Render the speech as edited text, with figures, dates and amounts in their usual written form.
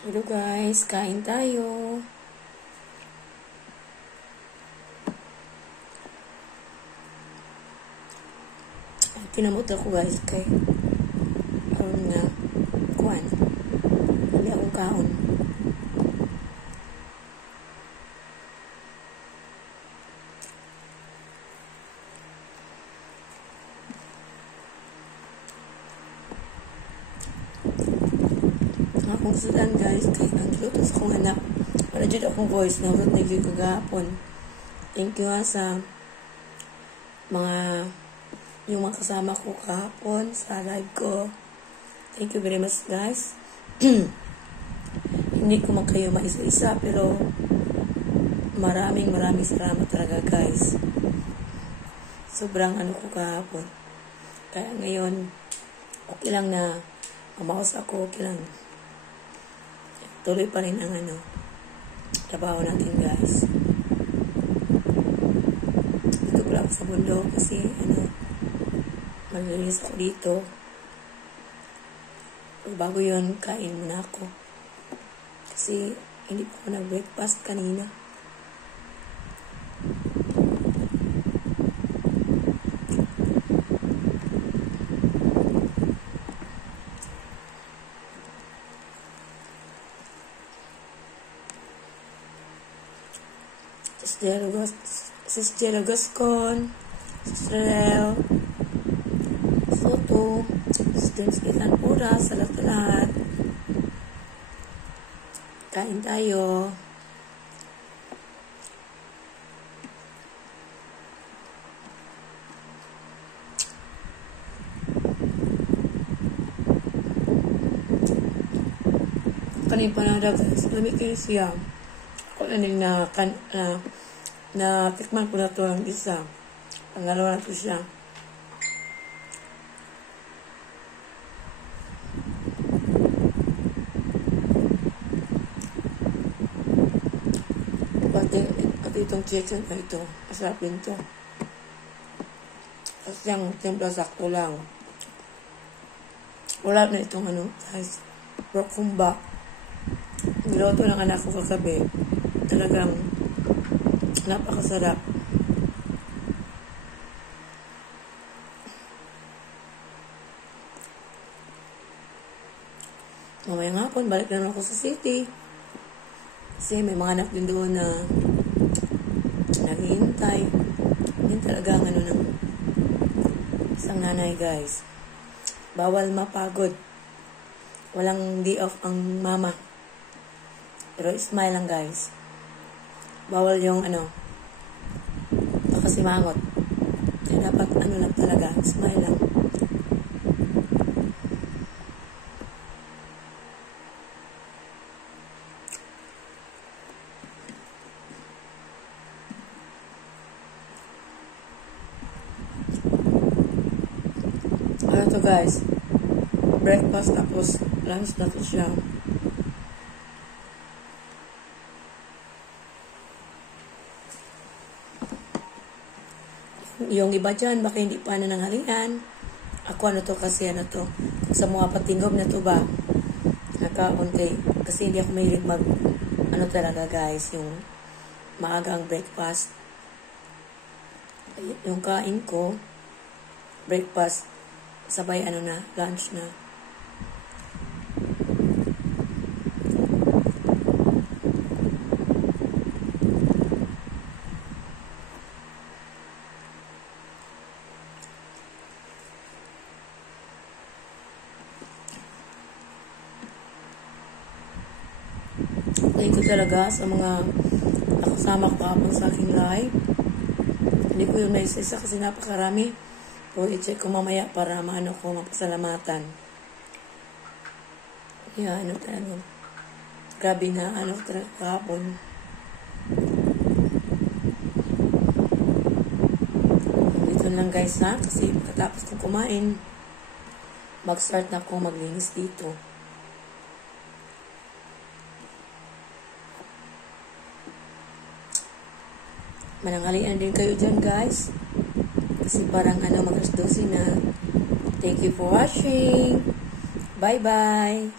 Hello guys, kain tayo. Kinamot ako guys kay karon nga kuan. Hindi akong kaon. Akong sudan guys kay ang luto sa akong anak. Para jud akong voice na urot na gyud kagahapon. Thank you sa mga yung mga kasama ko kahapon sa live ko. Thank you very much guys. Hindi ko man kayo maisa-isa pero maraming salamat talaga guys. Sobrang ano ko kahapon. Kaya ngayon okay lang na mamaos ako, okay lang. Tuloy pa rin ang trabaho natin guys. Dito ko lang sa bundok kasi malinis ako dito. Bago yun, kain muna ako. Kasi hindi pa ako nag-breakfast kanina. Sis Jelagoscon, Sis Rel, Soto, Sis Ikan Pura, sa lahat. Kain tayo. Kanin pa na guys. Lamig kayo siya. Ako na tikman ko na ito ang isa. Pangalawa na ito siya. Pati itong chicken na ito. Masarap din ito. Kasi yung timpla sakto lang. Wala na itong guys. Brokumba. Niloto ng anak ko kagabi. Talagang napakasarap. Mamayang hapon, balik naman ako sa city. Kasi may mga anak din doon na naghihintay. Yun talaga ng isang nanay guys. Bawal mapagod. Walang day off ang mama. Pero smile lang guys. Bawal yung pakasimangot. Kaya dapat lang talaga, smile lang. Ano to guys? Breakfast tapos lunch na to siya. Yung iba dyan, baka hindi pa nananghalian. Ako to kasi to. Sa mga patinggob na to ba? Nakaon kay. Kasi hindi ako mahilig mag talaga guys. Yung maagang breakfast. Yung kain ko, breakfast, sabay lunch na. Thank you talaga sa mga nakasama ko kapag sa aking live. Hindi ko yung naisa-isa kasi napakarami. So, i-check ko mamaya para ko mapasalamatan. Yeah, talaga. Grabe na, talaga kahapon. Dito lang guys ha, kasi pagkatapos kong kumain, mag-start na akong maglinis dito. Mananghalian din kayo dyan guys. Kasi parang mag-12 na. Thank you for watching. Bye-bye.